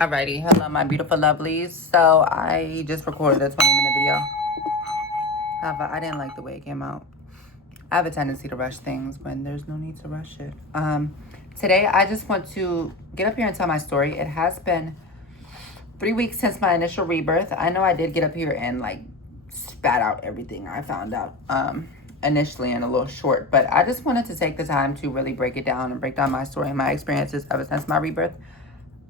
Alrighty, hello my beautiful lovelies. So I just recorded a 20-minute video. However, I didn't like the way it came out. I have a tendency to rush things when there's no need to rush it. Today I just want to get up here and tell my story. It has been 3 weeks since my initial rebirth. I know I did get up here and like spat out everything I found out initially in a little short, but I just wanted to take the time to really break it down and break down my story and my experiences ever since my rebirth.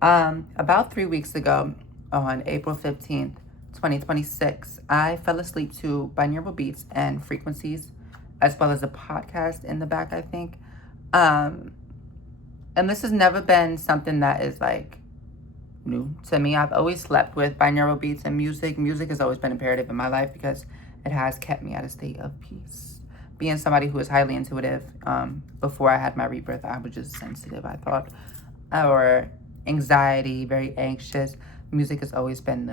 About 3 weeks ago, on April 15th, 2026, I fell asleep to binaural beats and frequencies, as well as a podcast in the back, I think. And this has never been something that is like new to me. I've always slept with binaural beats and music. Music has always been imperative in my life because it has kept me at a state of peace. Being somebody who is highly intuitive, before I had my rebirth, I was just sensitive, I thought, or anxiety, very anxious. Music has always been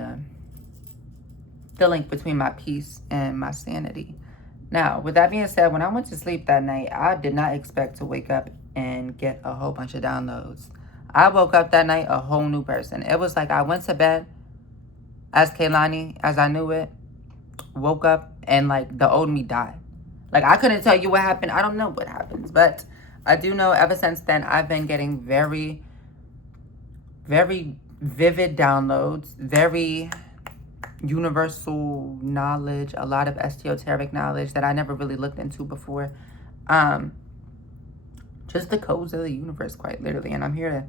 the link between my peace and my sanity. Now, with that being said, when I went to sleep that night, I did not expect to wake up and get a whole bunch of downloads. I woke up that night a whole new person. It was like I went to bed as Kaylani, as I knew it, woke up, and like the old me died. Like I couldn't tell you what happened. I don't know what happens, but I do know ever since then I've been getting very vivid downloads, very universal knowledge, a lot of esoteric knowledge that I never really looked into before. Just the codes of the universe, quite literally. And I'm here to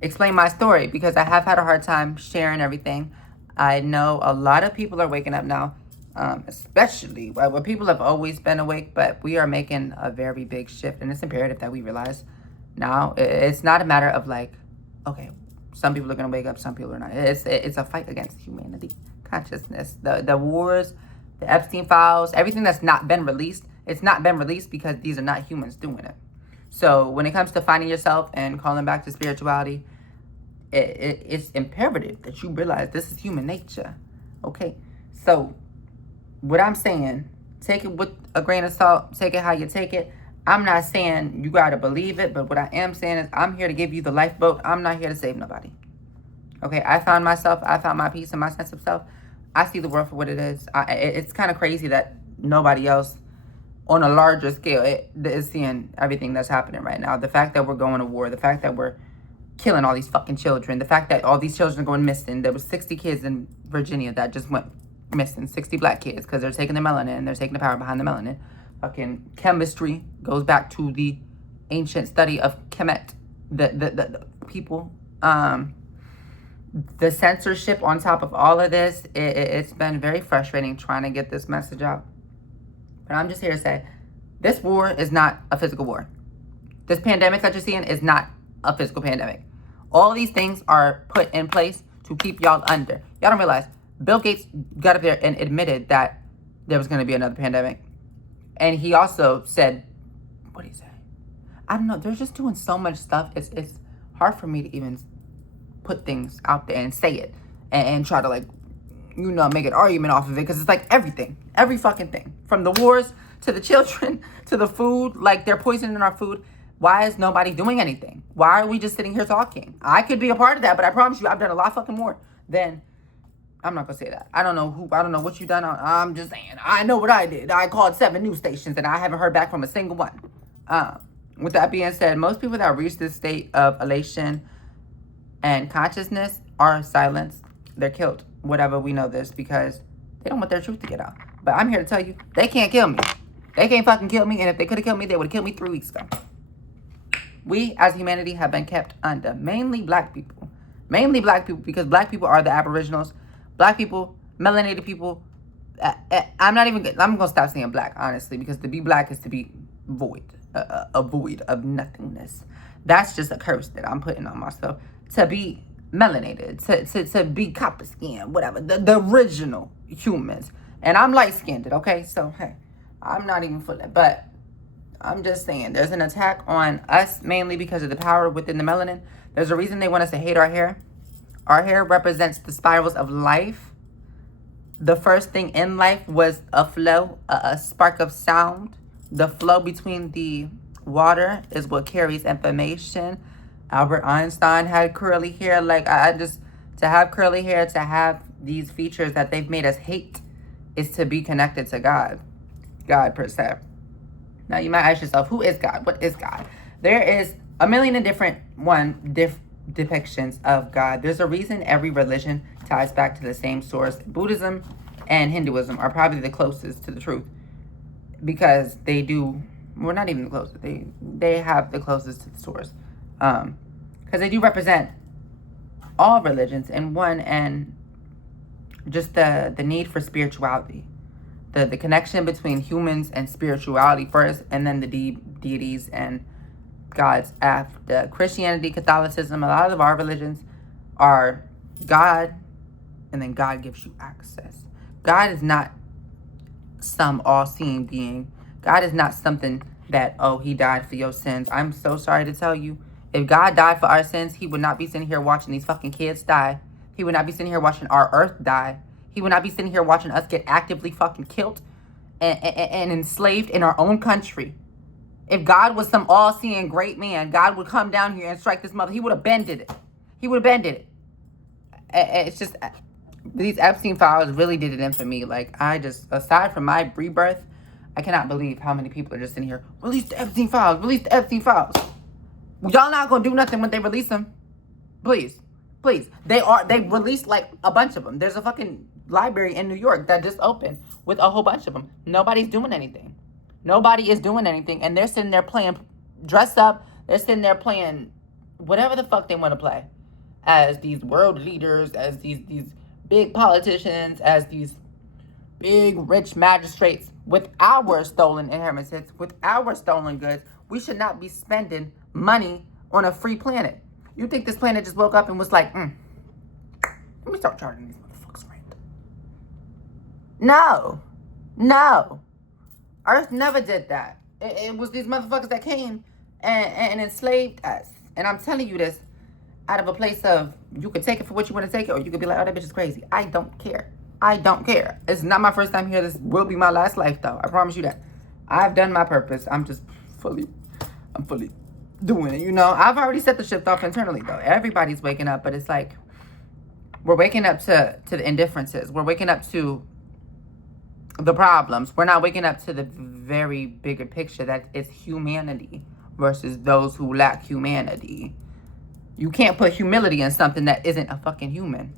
explain my story because I have had a hard time sharing everything. I know a lot of people are waking up now, especially well, people have always been awake, but we are making a very big shift, and it's imperative that we realize now it's not a matter of like, okay, some people are gonna wake up, some people are not. It's a fight against humanity consciousness. The wars, the Epstein files, everything that's not been released. It's not been released because these are not humans doing it. So when it comes to finding yourself and calling back to spirituality, it's imperative that you realize this is human nature. Okay, so what I'm saying, take it with a grain of salt. Take it how you take it. I'm not saying you gotta believe it, but what I am saying is I'm here to give you the lifeboat. I'm not here to save nobody. Okay, I found myself. I found my peace and my sense of self. I see the world for what it is. It's kind of crazy that nobody else on a larger scale is seeing everything that's happening right now. The fact that we're going to war, the fact that we're killing all these fucking children, the fact that all these children are going missing. There was 60 kids in Virginia that just went missing, 60 black kids, because they're taking the melanin, they're taking the power behind the melanin. Fucking chemistry goes back to the ancient study of Kemet, the people. The censorship on top of all of this, it's been very frustrating trying to get this message out. But I'm just here to say, this war is not a physical war. This pandemic that you're seeing is not a physical pandemic. All these things are put in place to keep y'all under. Y'all don't realize Bill Gates got up there and admitted that there was going to be another pandemic. And he also said, what did he say? I don't know. They're just doing so much stuff. It's hard for me to even put things out there and say it and try to like, make an argument off of it. Because it's like everything. Every fucking thing. From the wars to the children to the food. Like they're poisoning our food. Why is nobody doing anything? Why are we just sitting here talking? I could be a part of that, but I promise you I've done a lot fucking more than... I'm not gonna say that. I don't know what you done. I'm just saying. I know what I did. I called 7 news stations and I haven't heard back from a single one. With that being said, most people that reach this state of elation and consciousness are silenced. They're killed. Whatever, we know this because they don't want their truth to get out. But I'm here to tell you, they can't kill me. They can't fucking kill me. And if they could have killed me, they would have killed me 3 weeks ago. We as humanity have been kept under. Mainly black people. Mainly black people because black people are the aboriginals. Black people, melanated people. I'm going to stop saying black, honestly, because to be black is to be void. A void of nothingness. That's just a curse that I'm putting on myself. To be melanated, to be copper skin, whatever. The original humans. And I'm light skinned, okay? So, hey, I'm not even for that. But I'm just saying, there's an attack on us mainly because of the power within the melanin. There's a reason they want us to hate our hair. Our hair represents the spirals of life. The first thing in life was a flow, a spark of sound. The flow between the water is what carries information. Albert Einstein had curly hair. Like, To have curly hair, to have these features that they've made us hate, is to be connected to God. God per se. Now you might ask yourself, who is God? What is God? There is a million and different depictions of God. There's a reason every religion ties back to the same source. Buddhism and Hinduism are probably the closest to the truth, because they do, well, not even the closest, they have the closest to the source, because they do represent all religions in one, and just the need for spirituality, the connection between humans and spirituality first, and then the deities and gods after. Christianity, Catholicism, a lot of our religions are God, and then God gives you access. God is not some all-seeing being. God is not something that, oh, he died for your sins. I'm so sorry to tell you, if God died for our sins, he would not be sitting here watching these fucking kids die. He would not be sitting here watching our earth die. He would not be sitting here watching us get actively fucking killed and enslaved in our own country. If God was some all-seeing great man, God would come down here and strike this mother. He would have bended it. He would have bended it. It's just, these Epstein files really did it in for me. Like, I just, aside from my rebirth, I cannot believe how many people are just in here, release the Epstein files, release the Epstein files. Y'all not gonna do nothing when they release them. Please. Please. They released like a bunch of them. There's a fucking library in New York that just opened with a whole bunch of them. Nobody's doing anything. Nobody is doing anything. And they're sitting there playing dress up. They're sitting there playing whatever the fuck they want to play. As these world leaders, as these big politicians, as these big rich magistrates with our stolen inheritance, with our stolen goods. We should not be spending money on a free planet. You think this planet just woke up and was like, let me start charging these motherfuckers rent? No. Earth never did that. It was these motherfuckers that came and enslaved us. And I'm telling you this out of a place of, you could take it for what you want to take it, or you could be like, oh, that bitch is crazy. I don't care. It's not my first time here. This will be my last life, though. I promise you that. I've done my purpose. I'm fully doing it, you know. I've already set the shift off internally, though. Everybody's waking up, but it's like, we're waking up to the indifferences. We're waking up to the problems. We're not waking up to the very bigger picture that it's humanity versus those who lack humanity. You can't put humility in something that isn't a fucking human.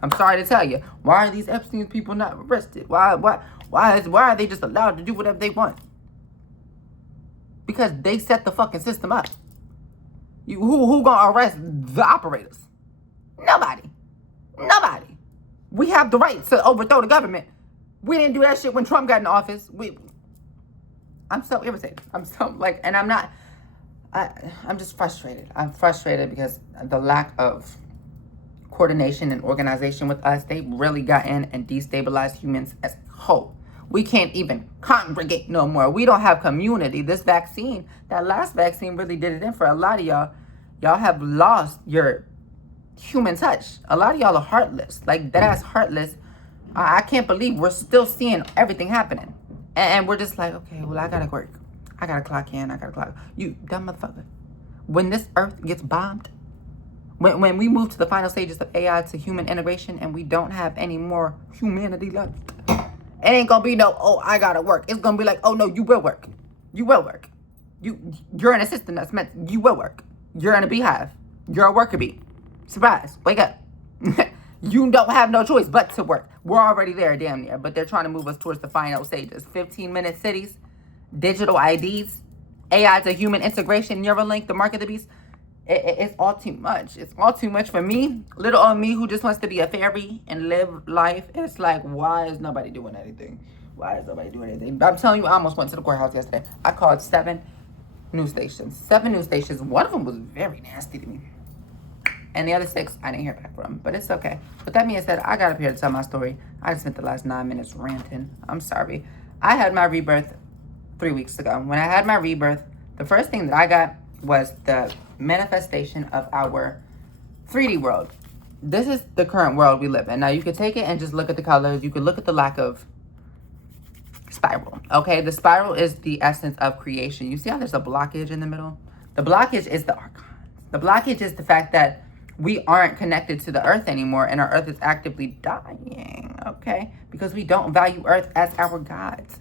I'm sorry to tell you. Why are these Epstein people not arrested? Why are they just allowed to do whatever they want? Because they set the fucking system up. Who gonna arrest the operators? Nobody. We have the right to overthrow the government. We didn't do that shit when Trump got in office. I'm so irritated. I'm just frustrated. I'm frustrated because the lack of coordination and organization with us, they really got in and destabilized humans as a whole. We can't even congregate no more. We don't have community. This vaccine, that last vaccine really did it in for a lot of y'all. Y'all have lost your human touch. A lot of y'all are heartless. Like, that ass heartless. I can't believe we're still seeing everything happening. And we're just like, okay, well, I gotta work. I gotta clock in. You dumb motherfucker. When this earth gets bombed, when we move to the final stages of AI to human integration and we don't have any more humanity left, it ain't gonna be no, oh, I gotta work. It's gonna be like, oh no, you will work. You're in a system that's meant, you will work. You're in a beehive. You're a worker bee. Surprise, wake up. You don't have no choice but to work. We're already there, damn near, but they're trying to move us towards the final stages. 15-minute cities, digital IDs, AI to human integration, Neuralink, the mark of the beast. It's all too much. It's all too much for me. Little old me who just wants to be a fairy and live life. It's like, why is nobody doing anything? I'm telling you, I almost went to the courthouse yesterday. I called 7 news stations. 7 news stations. One of them was very nasty to me. And the other 6, I didn't hear back from. But it's okay. With that being said, I got up here to tell my story. I just spent the last 9 minutes ranting. I'm sorry. I had my rebirth 3 weeks ago. When I had my rebirth, the first thing that I got was the manifestation of our 3D world. This is the current world we live in. Now, you could take it and just look at the colors. You could look at the lack of spiral. Okay, the spiral is the essence of creation. You see how there's a blockage in the middle? The blockage is the archons. The blockage is the fact that we aren't connected to the earth anymore, and our earth is actively dying, okay? Because we don't value earth as our gods.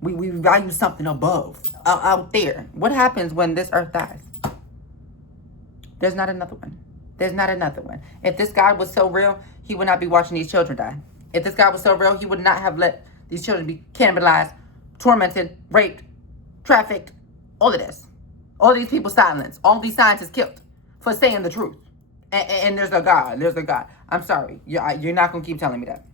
We value something above, out there. What happens when this earth dies? There's not another one. There's not another one. If this God was so real, he would not be watching these children die. If this God was so real, he would not have let these children be cannibalized, tormented, raped, trafficked, all of this. All of these people silenced. All these scientists killed for saying the truth. And there's a God. There's a God. I'm sorry. You're not going to keep telling me that.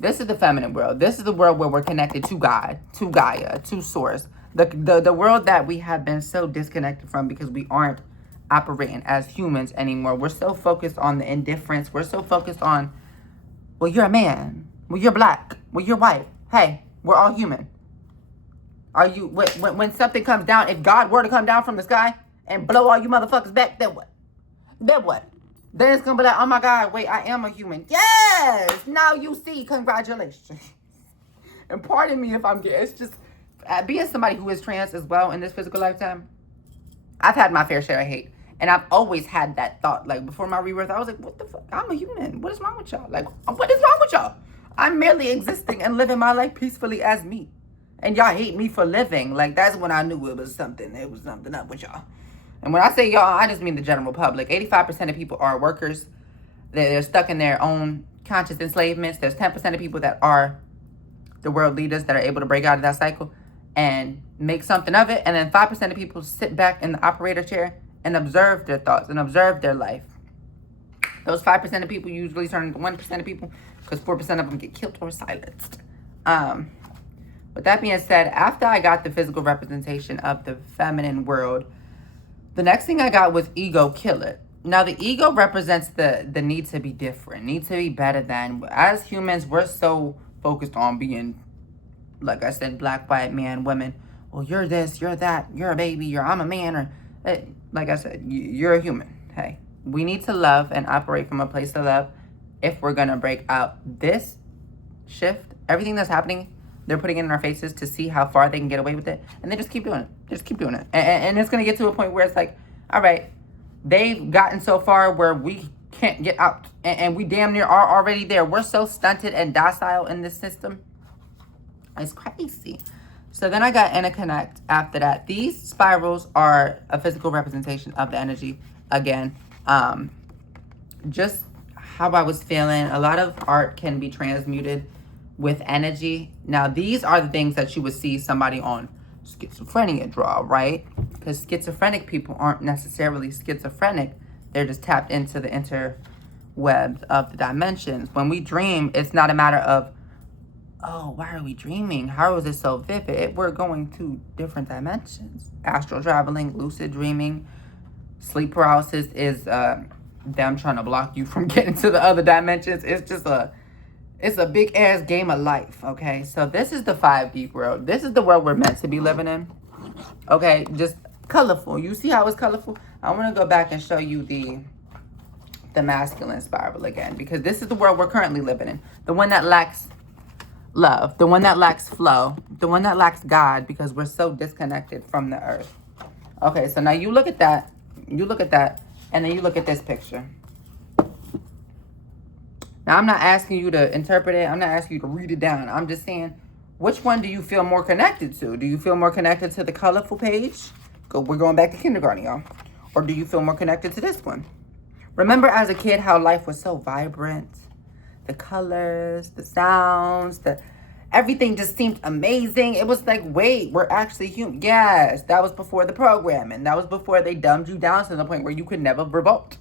This is the feminine world. This is the world where we're connected to God, to Gaia, to Source. The world that we have been so disconnected from because we aren't operating as humans anymore. We're so focused on the indifference. We're so focused on, well, you're a man. Well, you're black. Well, you're white. Hey, we're all human. Are you, when something comes down, if God were to come down from the sky and blow all you motherfuckers back, then what? Then what? Then it's going to be like, oh my God, wait, I am a human. Yes! Now you see, congratulations. And pardon me if I'm gay. It's just, being somebody who is trans as well in this physical lifetime, I've had my fair share of hate. And I've always had that thought. Like, before my rebirth, I was like, what the fuck? I'm a human. What is wrong with y'all? Like, what is wrong with y'all? I'm merely existing and living my life peacefully as me. And y'all hate me for living. Like, that's when I knew it was something. It was something up with y'all. And when I say y'all, I just mean the general public. 85% of people are workers. They're stuck in their own conscious enslavements. There's 10% of people that are the world leaders that are able to break out of that cycle and make something of it. And then 5% of people sit back in the operator chair and observe their thoughts and observe their life. Those 5% of people usually turn into 1% of people because 4% of them get killed or silenced. With that being said, after I got the physical representation of the feminine world, the next thing I got was ego killer. Now, the ego represents the need to be different, need to be better than. As humans, we're so focused on being, like I said, black, white, man, women. Well, you're this, you're that, you're a baby, I'm a man. Or, like I said, you're a human. Hey, we need to love and operate from a place of love if we're going to break out this shift. Everything that's happening, they're putting it in our faces to see how far they can get away with it. And they just keep doing it. Just keep doing it. And it's going to get to a point where it's like, all right, they've gotten so far where we can't get out. And we damn near are already there. We're so stunted and docile in this system. It's crazy. So then I got Interconnect after that. These spirals are a physical representation of the energy. Again, just how I was feeling. A lot of art can be transmuted with energy. Now, these are the things that you would see somebody on schizophrenia draw, right? Because schizophrenic people aren't necessarily schizophrenic. They're just tapped into the interwebs of the dimensions. When we dream, it's not a matter of, oh, why are we dreaming? How is it so vivid? We're going to different dimensions. Astral traveling, lucid dreaming, sleep paralysis is them trying to block you from getting to the other dimensions. It's just it's a big ass game of life, okay? So this is the 5D world. This is the world we're meant to be living in, okay? Just colorful. You see how it's colorful? I want to go back and show you the masculine spiral again, because this is the world we're currently living in. The one that lacks love, the one that lacks flow, the one that lacks God, because we're so disconnected from the earth. Okay, so now you look at that, and then you look at this picture. Now, I'm not asking you to interpret it. I'm not asking you to read it down. I'm just saying, which one do you feel more connected to? Do you feel more connected to the colorful page? We're going back to kindergarten, y'all. Or do you feel more connected to this one? Remember as a kid how life was so vibrant? The colors, the sounds, everything just seemed amazing. It was like, wait, we're actually human. Yes, that was before the programming. That was before they dumbed you down to the point where you could never revolt.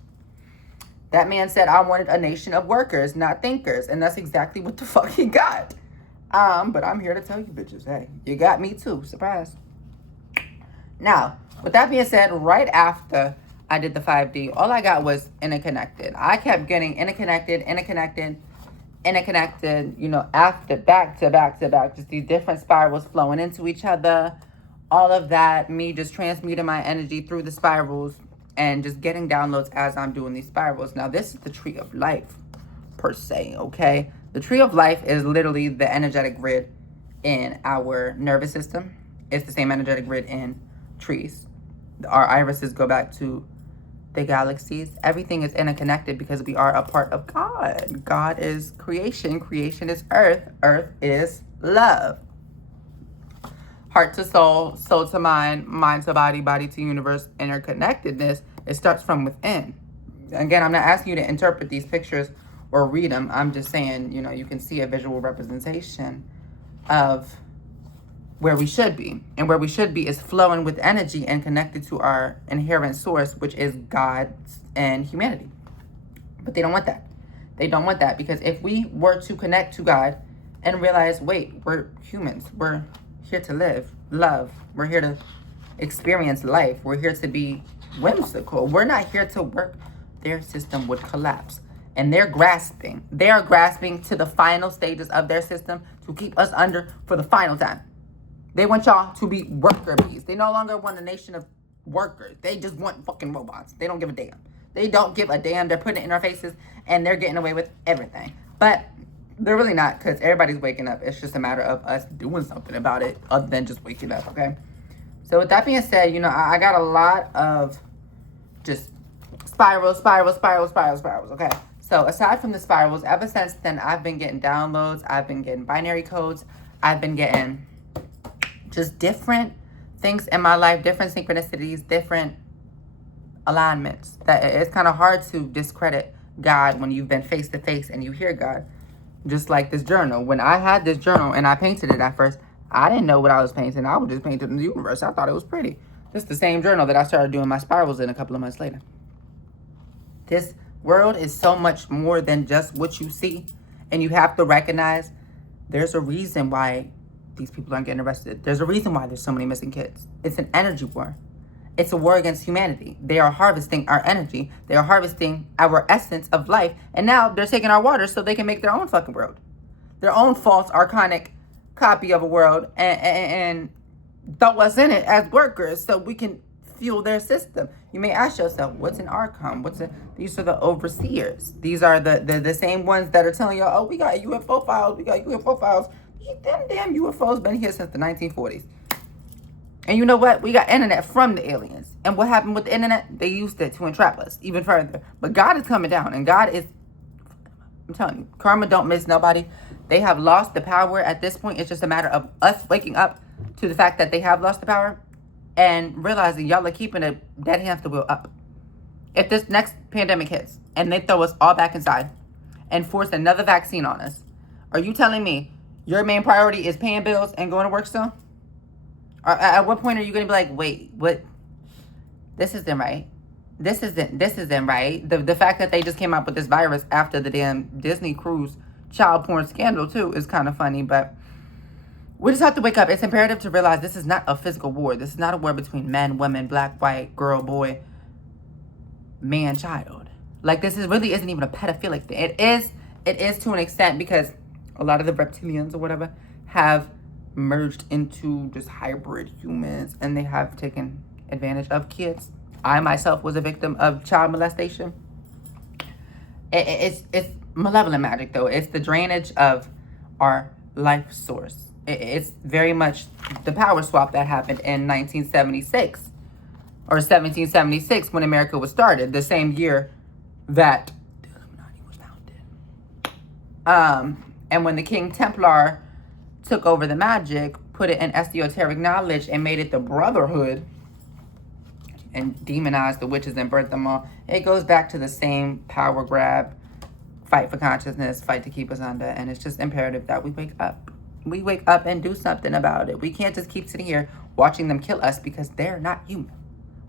That man said, I wanted a nation of workers, not thinkers. And that's exactly what the fuck he got. But I'm here to tell you bitches, hey, you got me too. Surprise. Now, with that being said, right after I did the 5D, all I got was interconnected. I kept getting interconnected, you know, after back to back to back. Just these different spirals flowing into each other. All of that, me just transmuting my energy through the spirals and just getting downloads as I'm doing these spirals. Now, this is the tree of life, per se, okay? The tree of life is literally the energetic grid in our nervous system. It's the same energetic grid in trees. Our irises go back to the galaxies. Everything is interconnected because we are a part of God. God is creation. Creation is earth. Earth is love. Heart to soul, soul to mind, mind to body, body to universe, interconnectedness. It starts from within. Again, I'm not asking you to interpret these pictures or read them. I'm just saying, you can see a visual representation of where we should be. And where we should be is flowing with energy and connected to our inherent source, which is God and humanity. But they don't want that. They don't want that, because if we were to connect to God and realize, wait, we're humans. We're here to live, love. We're here to experience life. We're here to be whimsical. We're not here to work. Their system would collapse. And they're grasping. They are grasping to the final stages of their system to keep us under for the final time. They want y'all to be worker bees. They no longer want a nation of workers. They just want fucking robots. They don't give a damn. They don't give a damn. They're putting it in our faces and they're getting away with everything. But they're really not, because everybody's waking up. It's just a matter of us doing something about it other than just waking up, okay? So with that being said, I got a lot of just spirals, okay? So aside from the spirals, ever since then, I've been getting downloads. I've been getting binary codes. I've been getting just different things in my life, different synchronicities, different alignments. That it's kind of hard to discredit God when you've been face to face and you hear God. Just like this journal. When I had this journal and I painted it at first, I didn't know what I was painting. I was just painting in the universe. I thought it was pretty. Just the same journal that I started doing my spirals in a couple of months later. This world is so much more than just what you see. And you have to recognize there's a reason why these people aren't getting arrested. There's a reason why there's so many missing kids. It's an energy war. It's a war against humanity. They are harvesting our energy. They are harvesting our essence of life. And now they're taking our water so they can make their own fucking world. Their own false, archonic copy of a world and throw us in it as workers so we can fuel their system. You may ask yourself, what's an Archon? These are the overseers. These are the same ones that are telling you, oh, we got UFO files. We got UFO files. Them damn UFOs been here since the 1940s. And you know what? We got internet from the aliens. And what happened with the internet? They used it to entrap us even further. But God is coming down. And God is, I'm telling you, karma don't miss nobody. They have lost the power at this point. It's just a matter of us waking up to the fact that they have lost the power and realizing y'all are keeping a dead hamster wheel up. If this next pandemic hits and they throw us all back inside and force another vaccine on us, are you telling me your main priority is paying bills and going to work still? Or at what point are you going to be like, wait, what? This isn't right. This isn't right. The fact that they just came out with this virus after the damn Disney cruise child porn scandal too is kind of funny, but we just have to wake up. It's imperative to realize this is not a physical war. This is not a war between men, women, black, white, girl, boy, man, child. Like, this really isn't even a pedophilic thing. It is to an extent, because a lot of the reptilians or whatever have merged into just hybrid humans, and they have taken advantage of kids. I myself was a victim of child molestation. It's malevolent magic, though. It's the drainage of our life source. It's very much the power swap that happened in 1976 or 1776 when America was started, the same year that the Illuminati was founded. And when the King Templar took over the magic, put it in esoteric knowledge and made it the Brotherhood and demonized the witches and burnt them all. It goes back to the same power grab, fight for consciousness, fight to keep us under. And it's just imperative that we wake up. We wake up and do something about it. We can't just keep sitting here watching them kill us because they're not human.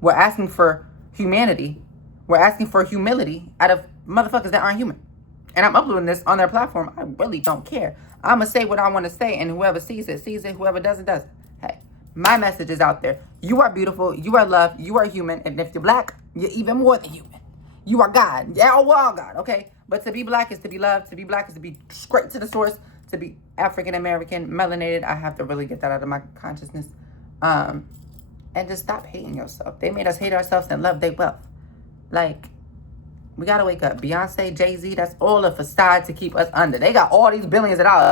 We're asking for humanity. We're asking for humility out of motherfuckers that aren't human. And I'm uploading this on their platform. I really don't care. I'm going to say what I want to say, and whoever sees it, sees it. Whoever doesn't, doesn't. Hey, my message is out there. You are beautiful. You are loved. You are human. And if you're black, you're even more than human. You are God. Yeah, we're all God, okay? But to be black is to be loved. To be black is to be straight to the source. To be African-American, melanated, I have to really get that out of my consciousness. And just stop hating yourself. They made us hate ourselves and love their wealth. Like, we got to wake up. Beyonce, Jay-Z, that's all a facade to keep us under. They got all these billions of dollars.